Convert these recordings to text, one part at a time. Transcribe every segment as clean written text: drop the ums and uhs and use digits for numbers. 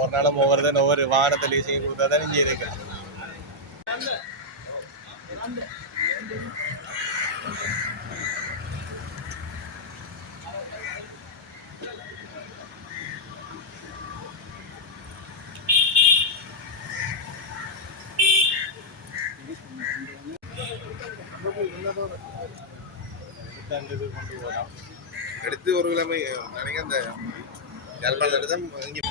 ஒரு நாளும் ஒவ்வொரு வாகனத்தை லீசிங் கொடுத்தா தான் இங்கே இருக்கிறேன். எடுத்து ஒரு கிழமை நினைக்க அந்த யாழ்ப்பாணத்தில் தான் இங்கே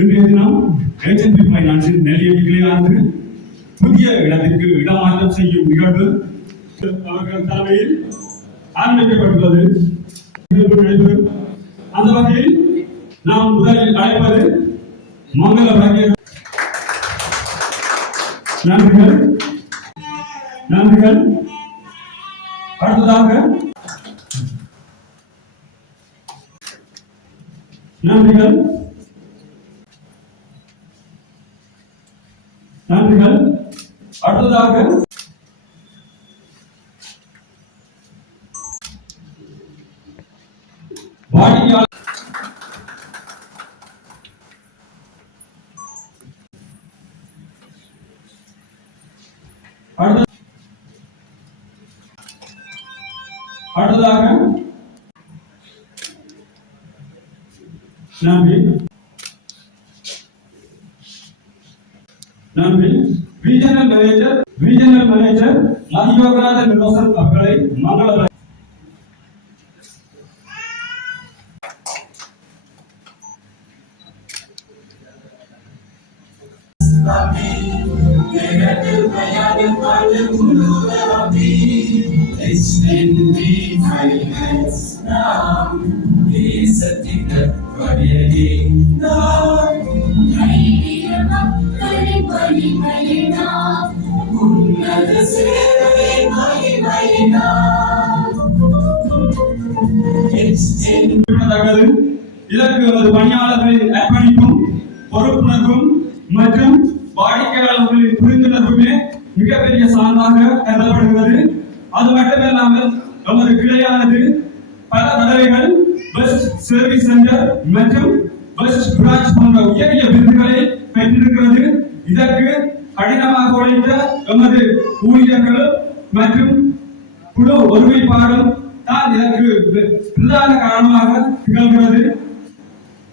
இன்றைய தினம் ஏஜென்சி பைனான்சில் நெல்லியடிகளிலிருந்து புதிய இடத்திற்கு இடமாற்றம் செய்யும் நிகழ்வு அவர்கள் தலைமையில் ஆரம்பிக்கப்பட்டுள்ளது. அந்த வகையில் நாம் முதலில் அழைப்பது மங்கள பாக்கிய நன்றிகள் நன்றிகள். அடுத்ததாக நன்றிகள் நன்றிகள். அடுத்ததாக வாடிக்கையாளர் அடுத்ததாக நன்றி நன்றி. ரீஜனல் மேனேஜர் மதியோகநாதன் ரோசன் அவர்களை மங்கள இதற்கு நமது பணியாளர்களின் அர்ப்பணிப்பும் பொறுப்புணர்வும் மற்றும் வாடிக்கையாளர்களின் புரிந்துணர்வுமே மிகப்பெரிய சான்றாக கருதப்படுகிறது. அது மட்டுமல்லாமல் நமது கிளையானது பல தடவைகள் பெஸ்ட் சர்வீஸ் சென்டர் மற்றும் பெஸ்ட் பிரான்ச் போன்ற உயரிய விருதுகளை பெற்றிருக்கிறது. இதற்கு கடினமாக உழைத்த நமது ஊழியர்கள் மற்றும் குழு ஒருமைப்பாடும் தான் இதற்கு பிரதான காரணமாக திகழ்கிறது.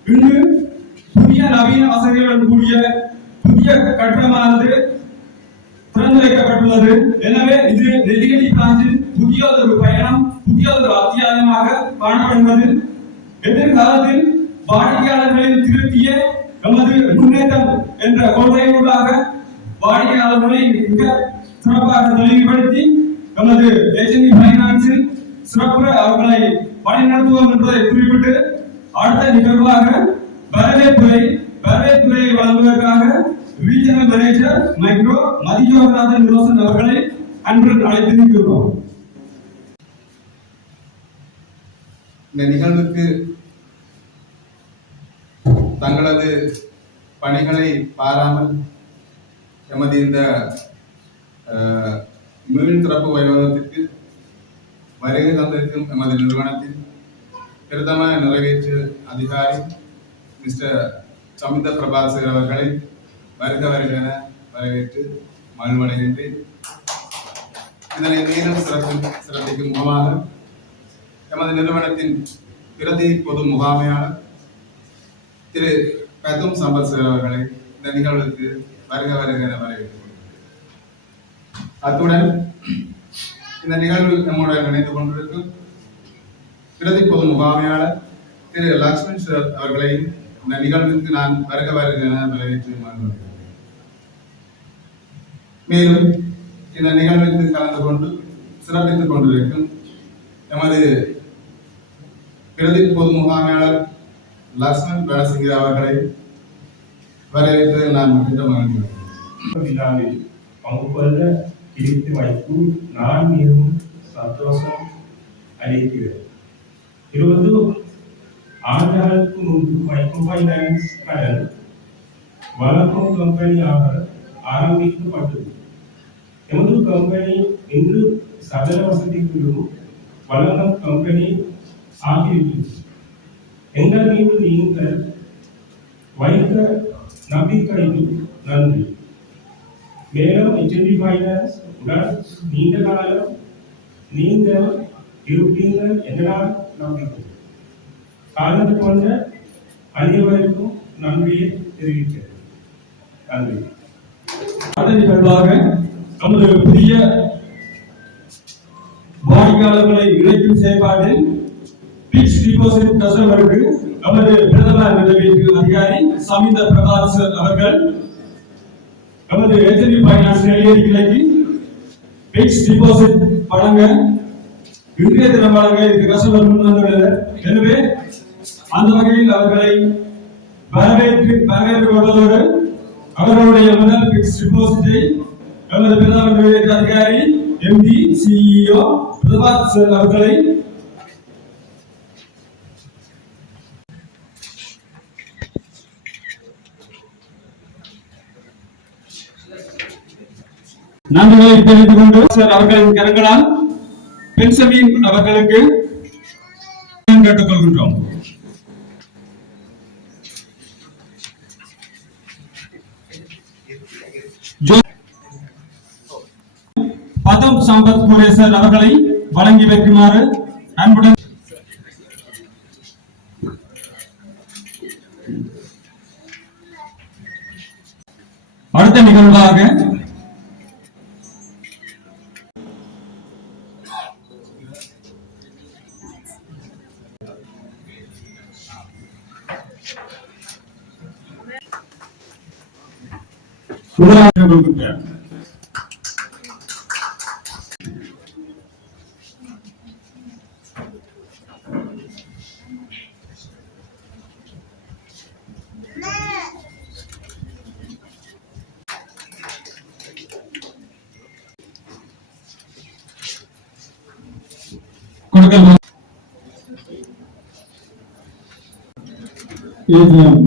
இன்று புதிய நவீன வசதிகளுடன் கூடிய புதிய கட்டடமானது திறந்து வைக்கப்பட்டுள்ளது. எனவே இது நெல்லியடி பிரான்சில் புதிய ஒரு பயணம், புதிய ஒரு அத்தியாயமாக காணப்படுகிறது. எதிர்காலத்தில் வாடிக்கையாளர்களின் திருப்திய நமது முன்னேற்றம் என்ற கொள்கையூடாக வாடிக்கையாளர்களை மிக சிறப்பாக தெளிவுபடுத்தி நமது ஏஜென்சி பைனான்சில் சிறப்பு அவர்களை வழிநடத்துவோம் என்பதை குறிப்பிட்டு அடுத்த நிகழ்வாக வரவேற்புரை வழங்குவதற்காக ரீஜனல் மேனேஜர் மைக்ரோ மதியோகநாதன் ரோசன் அவர்களை அன்புடன் அழைத்திருக்கிறோம். இந்த நிகழ்வுக்கு தங்களது பணிகளை பாராமல் எமது இந்த மீள் திறப்பு வைபவத்திற்கு வருகை தந்திருக்கும் எமது நிறுவனத்தில் பிரதம நிறைவேற்று அதிகாரி மிஸ்டர் சமிந்த பிரபாகர் அவர்களை வருக வருகென வரவேற்று மகிழ்வடைகின்றேன். இதனை மேலும் சிறப்பிக்கும் முகமாக எமது நிறுவனத்தின் பிரதி பொது முகாமையாளர் திரு கதும் சம்பத் சார் அவர்களை இந்த நிகழ்வுக்கு வருக வருக என வரவேற்றுக் கொள்கிறேன். அத்துடன் இந்த நிகழ்வில் நம்முடன் இணைந்து கொண்டிருக்கும் பிரதி பொது முகாமையாளர் திரு லக்ஷ்மண் சார் அவர்களை இந்த நிகழ்வுக்கு நான் வருக வருக என வரவேற்று மகிழ்கிறேன். மேலும் இந்த நிகழ்வுக்கு கலந்து கொண்டு சிறப்பித்துக் கொண்டிருக்கும் எமது பிரதி பொது முகாமையாளர் லக்ஷ்மண் ரணசிங்க அவர்களை வரவேற்று நான் மிகுந்த மகிழ்கிறேன். விழாவில் பங்கு கொள்ள கிடைத்து வைத்து நான் மிகவும் சந்தோஷம் அளிக்கிறேன். 20 ஆண்டுகளுக்கு முன்பு மைக்ரோ ஃபைனான்ஸ் கடன் வழங்கும் கம்பெனியாக ஆரம்பிக்கப்பட்டது. எமது கம்பெனி இன்று சகல வசதிகளும் வழங்கும் கம்பெனி ஆகிவிட்டது. எங்கள் மீது நீங்கள் வைத்த நம்பிக்கைக்கு நன்றி. மேலும் HNB ஃபைனான்ஸ் உடன் நீண்ட காலம் நீங்கள் இருப்பீர்கள் என்றால் நம்பிக்கை. கலந்து கொண்ட அனைவருக்கும் நன்றியை தெரிவிக்கிறேன். நன்றி. அடுத்த நிகழ்வாக நமது புதிய வாடிக்கையாளர்களை இணைக்கும் செயல்பாட்டில் பிக்ஸ் டிபாசிட் கஸ்டமருக்கு நமது பிரதம நிறைவேற்று அதிகாரி சமிந்த பிரபாஸ் அவர்கள் நமது HNB ஃபைனான்ஸ் நெல்லியடி கிளைக்கு பிக்ஸ் டிபாசிட் வழங்க இன்றைய தினம் வழங்க இதுக்கு கஸ்டமர் முன் வந்துள்ளனர். எனவே அந்த வகையில் அவர்களை வரவேற்றுக் கொள்வதோடு அவர்களுடைய முதல் பிக்ஸ் டிபாசிட்டை நமது பிரதம நிறைவேற்று அதிகாரி MD CEO பிரபாத் சார் அவர்களை நன்றிகளை தெரிவித்துக் கொண்டு சார் அவர்களின் கரங்களால் பென்சமீன் அவர்களுக்கு கேட்டுக்கொள்கின்றோம். பதம் சம்பத் குரேசர் அவர்களை வழங்கி வைக்குமாறு அன்புடன் அடுத்த நிகழ்வாக முதலாக கொடுக்கின்றேன்.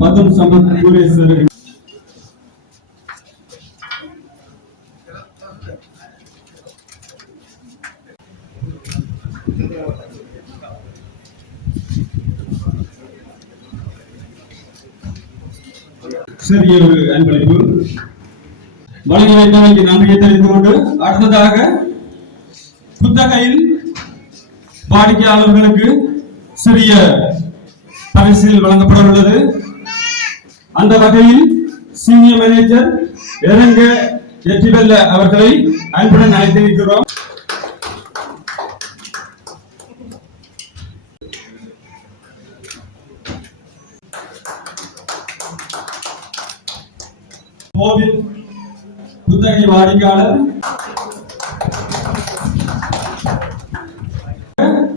பதம் சம்பத் குரேசர் சிறிய ஒரு அன்பளிப்பு வழங்கி வைத்தமைக்கு நன்றியை தெரிவித்துக் கொண்டு அடுத்ததாக குத்தகையில் வாடிக்கையாளர்களுக்கு சிறிய பரிசில் வழங்கப்பட உள்ளது. அந்த வகையில் சீனியர் மேனேஜர் இறங்க வெற்றிவெல்ல அவர்களை அன்புடன் அழைத்திருக்கிறோம். கோவில் குத்தகை வாடிக்கையாளர்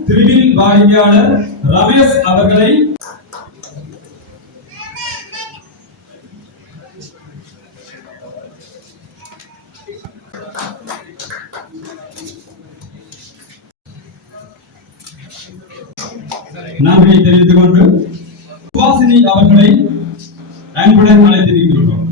திருவில் வாடிக்கையாளர் ரமேஷ் அவர்களை நன்றியை தெரிவித்துக் கொண்டு சுவாசினி அவர்களை அன்புடன் அழைத்திருக்கிறோம்.